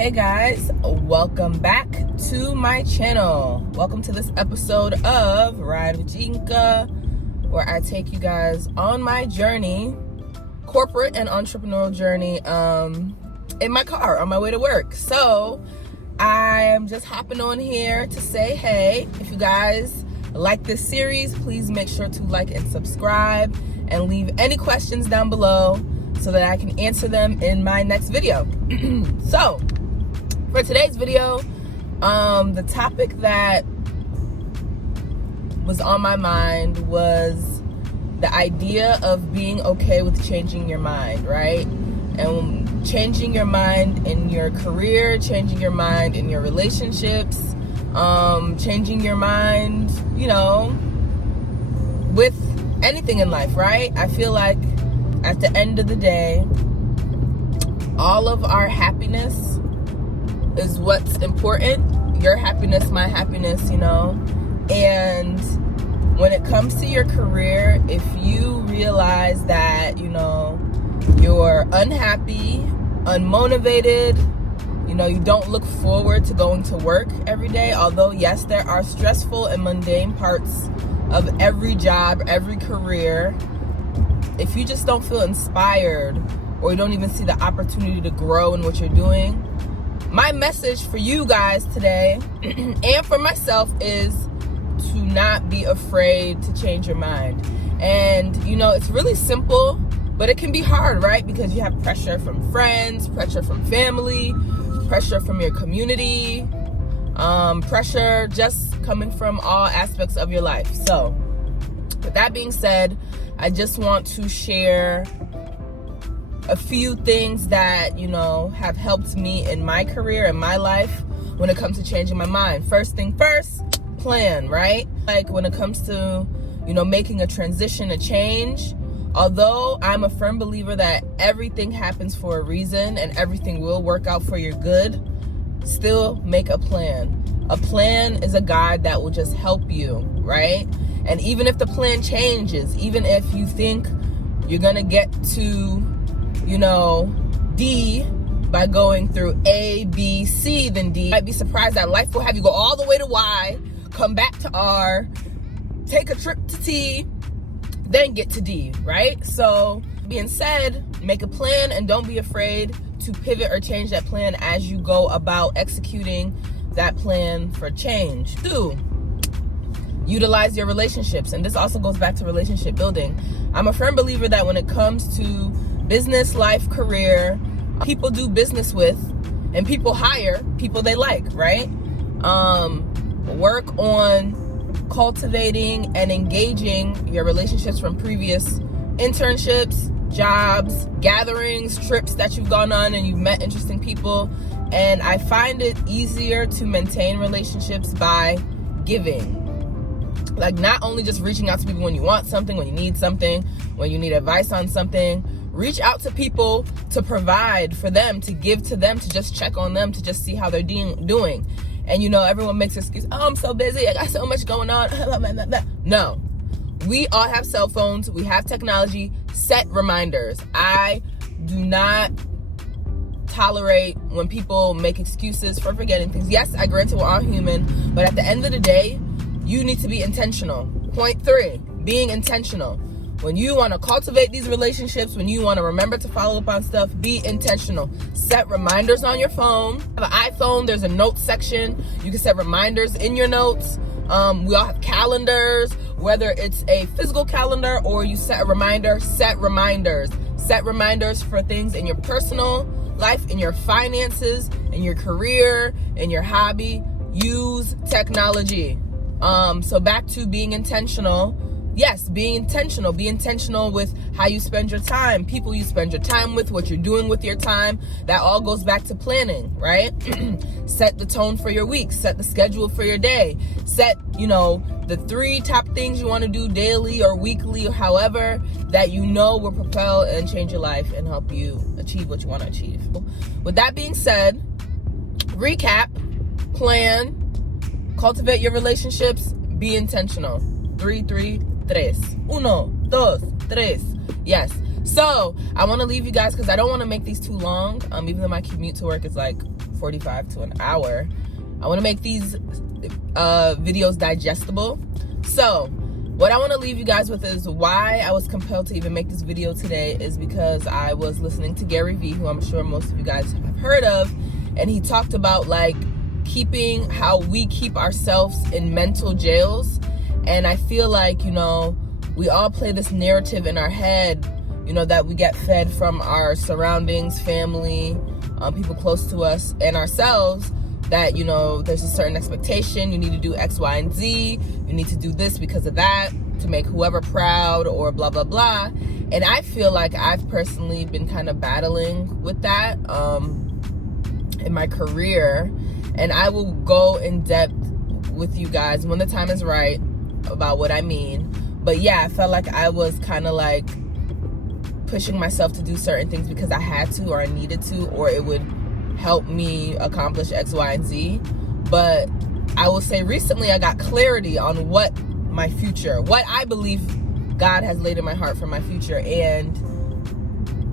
Hey guys, welcome back to my channel. Welcome to this episode of Ride with Jinka, where I take you guys on my journey, corporate and entrepreneurial journey, in my car on my way to work. So I am just hopping on here to say hey. If you guys like this series, please make sure to like and subscribe and leave any questions down below so that I can answer them in my next video. So for today's video, the topic that was on my mind was the idea of being okay with changing your mind, right? And changing your mind in your career, changing your mind in your relationships, changing your mind, with anything in life, right? I feel like at the end of the day, all of our happiness is what's important. Your happiness, my happiness, and when it comes to your career, if you realize that, you're unhappy, unmotivated, you don't look forward to going to work every day, although yes, there are stressful and mundane parts of every job, every career. If you just don't feel inspired or you don't even see the opportunity to grow in what you're doing, my message for you guys today and for myself is to not be afraid to change your mind. And, it's really simple, but it can be hard, right? Because you have pressure from friends, pressure from family, pressure from your community, pressure just coming from all aspects of your life. So, with that being said, I just want to share a few things that, have helped me in my career and my life when it comes to changing my mind. First thing first, plan, right? Like when it comes to, making a transition, a change, although I'm a firm believer that everything happens for a reason and everything will work out for your good, still make a plan. A plan is a guide that will just help you, right? And even if the plan changes, even if you think you're gonna get to, D by going through A, B, C, then D, you might be surprised that life will have you go all the way to Y, come back to R, take a trip to T, then get to D, right? So, being said, make a plan and don't be afraid to pivot or change that plan as you go about executing that plan for change. 2, utilize your relationships. And this also goes back to relationship building. I'm a firm believer that when it comes to business, life, career, people do business with and people hire people they like, right? Work on cultivating and engaging your relationships from previous internships, jobs, gatherings, trips that you've gone on and you've met interesting people. And I find it easier to maintain relationships by giving. Like not only just reaching out to people when you want something, when you need something, when you need advice on something. Reach out to people to provide for them, to give to them, to just check on them, to just see how they're doing. And everyone makes excuses. Oh, I'm so busy. I got so much going on. No. We all have cell phones. We have technology. Set reminders. I do not tolerate when people make excuses for forgetting things. Yes, I grant we're all human, but at the end of the day, you need to be intentional. Point 3, being intentional. When you want to cultivate these relationships, when you want to remember to follow up on stuff, be intentional. Set reminders on your phone. Have an iPhone, there's a notes section. You can set reminders in your notes. We all have calendars, whether it's a physical calendar or you set a reminder, set reminders. Set reminders for things in your personal life, in your finances, in your career, in your hobby. Use technology. So back to being intentional. Yes, being intentional. Be intentional with how you spend your time, people you spend your time with, what you're doing with your time. That all goes back to planning, right? Set the tone for your week. Set the schedule for your day. Set, the 3 top things you want to do daily or weekly or however that will propel and change your life and help you achieve what you want to achieve. With that being said, recap, plan, cultivate your relationships, be intentional. 3, 3, 3. 1, 2, 3. Yes. So I want to leave you guys because I don't want to make these too long. Even though my commute to work is like 45 to an hour, I want to make these videos digestible. So what I want to leave you guys with is why I was compelled to even make this video today is because I was listening to Gary Vee, who I'm sure most of you guys have heard of, and he talked about like how we keep ourselves in mental jails. And I feel like, you know, we all play this narrative in our head, you know, that we get fed from our surroundings, family, people close to us, and ourselves, that, you know, there's a certain expectation. You need to do X, Y, and Z. You need to do this because of that to make whoever proud or blah, blah, blah. And I feel like I've personally been kind of battling with that in my career. And I will go in depth with you guys when the time is right about what I mean. But yeah, I felt like I was kind of like pushing myself to do certain things because I had to or I needed to, or it would help me accomplish X, Y, and Z. But I will say recently I got clarity on what my future, what I believe God has laid in my heart for my future. And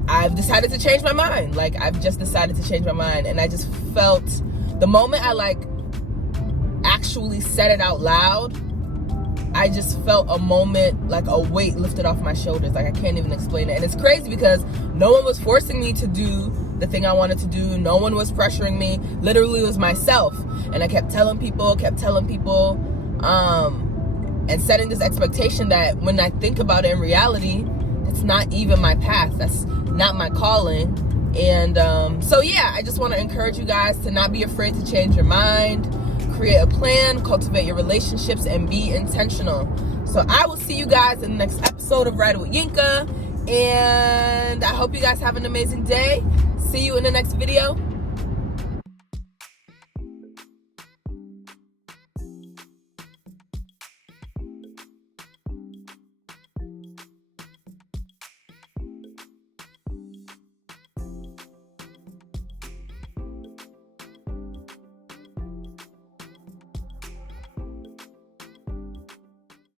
I've decided to change my mind. Like, I've just decided to change my mind. And I just felt the moment I like actually said it out loud, I just felt a moment, like a weight lifted off my shoulders. Like, I can't even explain it. And it's crazy because no one was forcing me to do the thing I wanted to do. No one was pressuring me. Literally, it was myself. And I kept telling people, and setting this expectation that when I think about it in reality, it's not even my path. That's not my calling. And so yeah, I just want to encourage you guys to not be afraid to change your mind, create a plan, cultivate your relationships, and be intentional. So I will see you guys in the next episode of Ride with Yinka, and I hope you guys have an amazing day. See you in the next video.